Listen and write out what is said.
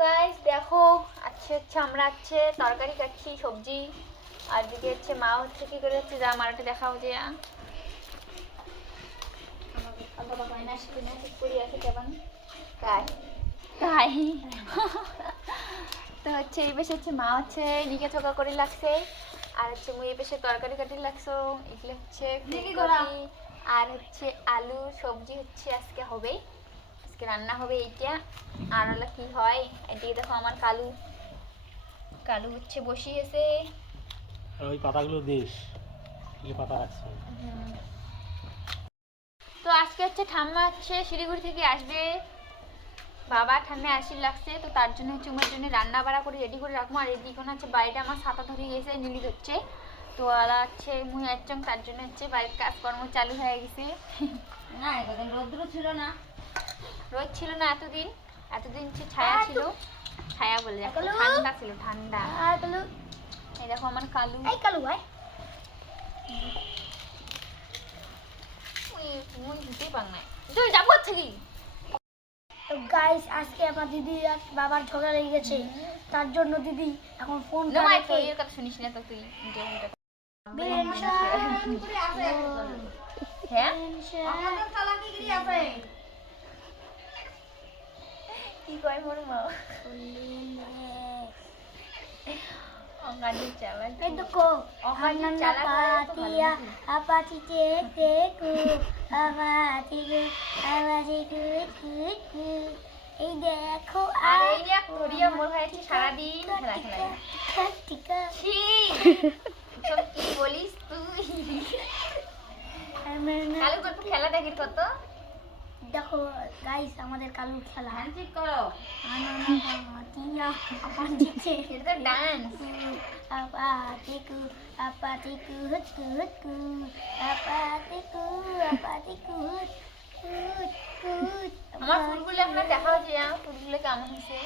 guys দেখো আজকে আমরা তরকারি কাটছি সবজি আর দিকে মা কি করে যা মারাটা দেখাও যে তাই তো এই বেশে মা লিখে থোকা করে লাগছে আর মুই এই বেশে তরকারি কাটি লাগছো এগুলো ফুলকপি আর আলু সবজি আজকে হবে আজকে রান্না হবে এইটা আর হলো কি হয় এদিকে দেখো আমার কালু বসিয়েছে আর ওই পাতাগুলো দিস কি পাতা রাখছে তো আজকে ঠাম্মা শিলিগুড়ি থেকে আসবে বাবা ঠান্ডায় আসি লাগছে তো তার জন্য উমার জন্য রান্না বাড়া করে রেডি করে রাখবো আর এদিকে বাইরে আমার ছাতা ধরে গেছে নীলি ধরছে তো ওরা মুই একচং তার জন্য বাড়ির কাজকর্ম চালু হয়ে গেছে না এখন রোদ্র ছিল না রোদ ছিল না এতদিন ছায়া ছিল ছায়া বলে ঠান্ডা ছিল ঠান্ডা এই দেখো আমার কালু ভাই মুই দিতেই পার না তুই যাবো থেকে তো গাইস আজকে আমার দিদি আর বাবার ঝগড়া লেগে গেছে তার জন্য দিদি এখন ফোন নয় তুই এর কথা শুনিস না তো তুই হ্যাঁ কি কয় মোর মা অঙ্গানি চালাক এই দেখো অঙ্গানি চালাক পাতিয়া আপাতি তে কু আপাতি কু এই দেখো আর এই যে তোরিয়া মোর হয়েছে সারা দিন খেলা ঠিক ছি সব কি বলিস তুই কালু কত খেলা দেখি কত দেখো গাইস আমাদের কালু খেলা হ্যান্ডশেক করো টিয়া এটা তো ডান্স apatiku hut আমার ফুলগুলো একটা দেখাও যে ফুলগুলো কেমন হয়েছে